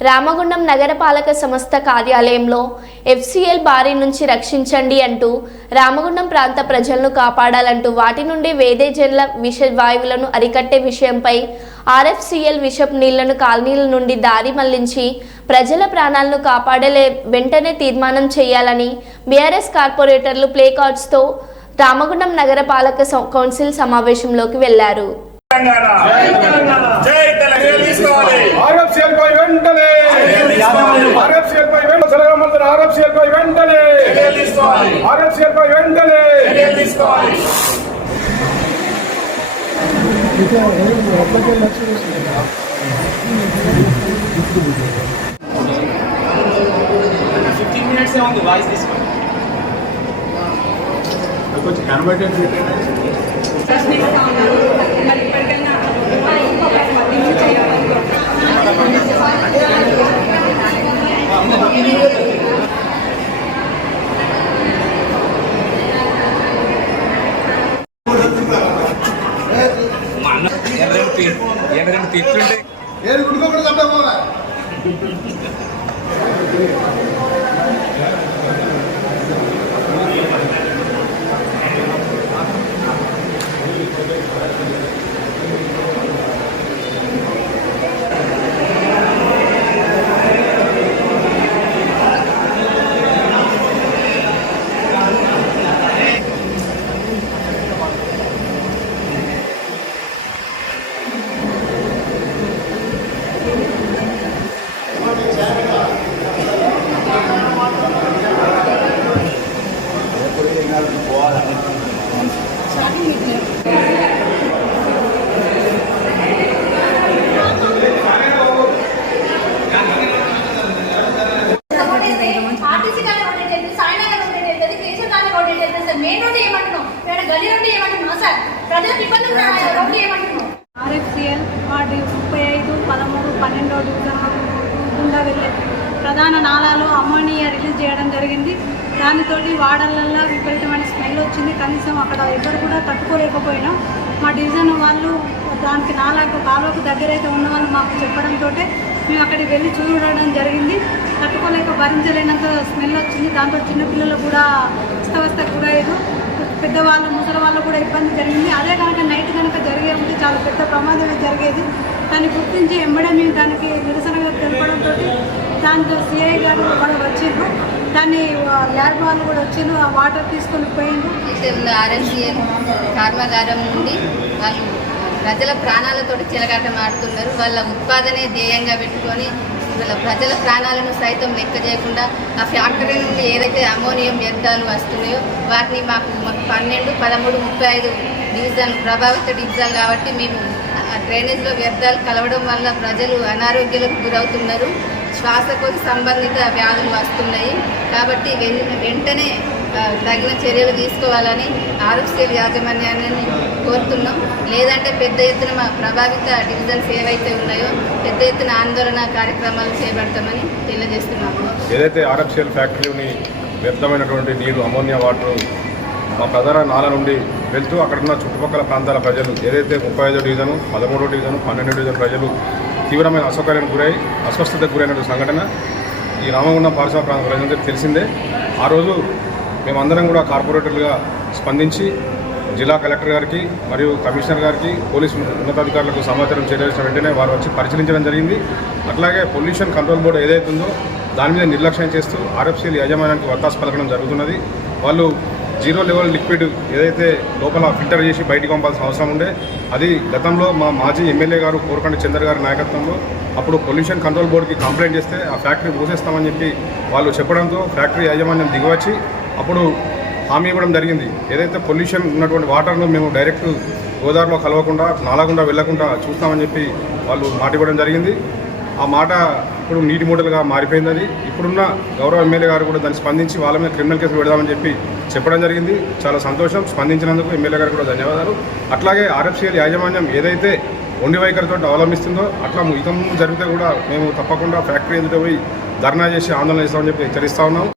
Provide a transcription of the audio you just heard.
రామగుండం నగరపాలక సంస్థ కార్యాలయంలో ఎఫ్సిఎల్ బారి నుంచి రక్షించండి అంటూ రామగుండం ప్రాంత ప్రజలను కాపాడాలంటూ వాటి నుండి వేదేజన్ల విష వాయువులను అరికట్టే విషయంపై ఆర్ఎఫ్సిఎల్ విషపు నీళ్ళను కాలనీల నుండి దారి మళ్ళించి ప్రజల ప్రాణాలను కాపాడలే వెంటనే తీర్మానం చేయాలని బీఆర్ఎస్ కార్పొరేటర్లు ప్లే కార్డ్స్తో రామగుండం నగరపాలక కౌన్సిల్ సమావేశంలోకి వెళ్ళారు తెలంగాణ జై తెలంగాణ తీసుకోవాలి ఆర్ఎఫ్సిఎల్ పై వెంటనే ఆర్ఎఫ్సిఎల్ పై వెంటనే మంత్రి ఆర్ఎఫ్సిఎల్ పై వెంటనే. చర్యలు తీసుకోవాలి. ఆర్ఎఫ్సిఎల్ పై వెంటనే. ఫిఫ్టీన్ మినిట్స్ ఉంది వాయిస్ తీసుకోండి కొంచెం కనబడేది ఎవరైనా మెయిన్ రోడ్డు ఏమంటున్నాం ఇక్కడ గల్లీ ఏమంటున్నాం సార్ ప్రజలకు ఇబ్బందులు రోడ్డు ఏమంటున్నాం ఆర్ఎఫ్సిఎల్ వార్డు ముప్పై ఐదు పదమూడు పన్నెండో గుండా వెళ్ళే ప్రధాన నాళాలు అమ్మోనియా రిలీజ్ చేయడం జరిగింది. దానితో వాడలల్లో విపరీతమైన స్మెల్ వచ్చింది. కనీసం అక్కడ ఎవ్వరు కూడా తట్టుకోలేకపోయినాం మా డివిజన్ వాళ్ళు దానికి నాలకు కాలువకు దగ్గరైతే ఉన్న వాళ్ళు మాకు చెప్పడంతో మేము అక్కడికి వెళ్ళి చూడడం జరిగింది. తట్టుకోలేక భరించలేనంత స్మెల్ వచ్చింది. దాంతో చిన్నపిల్లలు కూడా అవస్థ గురయ్యారు పెద్దవాళ్ళు ముసలి వాళ్ళు కూడా ఇబ్బంది జరిగింది. అదే కనుక నైట్ కనుక జరిగే ఉంటే చాలా పెద్ద ప్రమాదమే జరిగేది. దాన్ని గుర్తించి ఎంబడే మేము దానికి నిరసనగా తెలపడంతో దాంతో సిఐ గారు కూడా వచ్చిండ్రు దాన్ని ల్యాబ్ వాళ్ళు కూడా వచ్చిండ్రు ఆ వాటర్ తీసుకొని పోయిండ్రు. అయితే కర్మాగారం నుండి వాళ్ళు ప్రజల ప్రాణాలతో చిలగాటం ఆడుతున్నారు. వాళ్ళ ఉత్పాదనే ధ్యేయంగా పెట్టుకొని వాళ్ళ ప్రజల ప్రాణాలను సైతం లెక్క చేయకుండా ఆ ఫ్యాక్టరీ నుండి ఏదైతే అమోనియం వ్యర్థాలు వస్తున్నాయో వాటిని మాకు మాకు పన్నెండు పదమూడు ముప్పై ఐదు డివిజన్ ప్రభావిత డివిజన్ కాబట్టి మేము డ్రైనేజ్లో వ్యర్థాలు కలవడం వల్ల ప్రజలు అనారోగ్యాలకు గురవుతున్నారు. శ్వాసకోశ సంబంధిత వ్యాధులు వస్తున్నాయి. కాబట్టి వెంటనే తగిన చర్యలు తీసుకోవాలని ఆర్ఎఫ్సీఎల్ యాజమాన్యాన్ని కోరుతున్నాం. లేదంటే పెద్ద ఎత్తున మా ప్రభావిత డివిజన్స్ ఏవైతే ఉన్నాయో పెద్ద ఎత్తున ఆందోళన కార్యక్రమాలు చేపడతామని తెలియజేస్తున్నాము ఏదైతే ఆర్ఎఫ్సీఎల్ ఫ్యాక్టరీని వ్యర్థమైనటువంటి నీరు అమోనియా వాటర్ మా ప్రధాన నాల నుండి వెళ్తూ అక్కడున్న చుట్టుపక్కల ప్రాంతాల ప్రజలు ఏదైతే ముప్పై ఐదో డివిజను పదమూడో డివిజను పన్నెండో డివిజన్ ప్రజలు తీవ్రమైన అసౌకర్యానికి గురై అస్వస్థతకు గురైన సంఘటన ఈ రామగుండం పారిశ్రామిక ప్రాంత ప్రజలందరికీ తెలిసిందే. ఆ రోజు మేమందరం కూడా కార్పొరేటర్లుగా స్పందించి జిల్లా కలెక్టర్ గారికి మరియు కమిషనర్ గారికి పోలీసు ఉన్నతాధికారులకు సమాచారం చేరవేసిన వెంటనే వారు వచ్చి పరిశీలించడం జరిగింది. అట్లాగే పొల్యూషన్ కంట్రోల్ బోర్డు ఏదైతే ఉందో దాని మీద నిర్లక్ష్యం చేస్తూ ఆర్ఎఫ్సీఎల్ యాజమాన్యానికి వత్తాసు పలకడం జరుగుతున్నది. వాళ్ళు జీరో లెవెల్ లిక్విడ్ ఏదైతే లోపల ఫిల్టర్ చేసి బయటికి పంపాల్సిన అవసరం ఉండే అది గతంలో మా మాజీ ఎమ్మెల్యే గారు కోరకండి చంద్ర గారి నాయకత్వంలో అప్పుడు పొల్యూషన్ కంట్రోల్ బోర్డుకి కంప్లైంట్ చేస్తే ఆ ఫ్యాక్టరీ మూసేస్తామని చెప్పి వాళ్ళు చెప్పడంతో ఫ్యాక్టరీ యాజమాన్యం దిగివచ్చి అప్పుడు హామీ ఇవ్వడం జరిగింది. ఏదైతే పొల్యూషన్ ఉన్నటువంటి వాటర్ను మేము డైరెక్ట్ గోదావరిలో కలవకుండా నాలకుండా వెళ్ళకుండా చూస్తామని చెప్పి వాళ్ళు మాట ఇవ్వడం జరిగింది. ఆ మాట ఇప్పుడు నీటి మూటలుగా మారిపోయింది ఇప్పుడున్న గౌరవ ఎమ్మెల్యే గారు కూడా దాన్ని స్పందించి వాళ్ళ మీద క్రిమినల్ కేసు పెడదామని చెప్పి చెప్పడం జరిగింది. చాలా సంతోషం. స్పందించినందుకు ఎమ్మెల్యే గారు కూడా ధన్యవాదాలు. అట్లాగే ఆర్ఎఫ్సిఎల్ యాజమాన్యం ఏదైతే ఒండి వైఖరితో అవలంబిస్తుందో అట్లా ఇతం జరిగితే కూడా మేము తప్పకుండా ఫ్యాక్టరీ ఎదుట పోయి ధర్నా చేసి ఆందోళన చేస్తామని చెప్పి హెచ్చరిస్తా ఉన్నాం.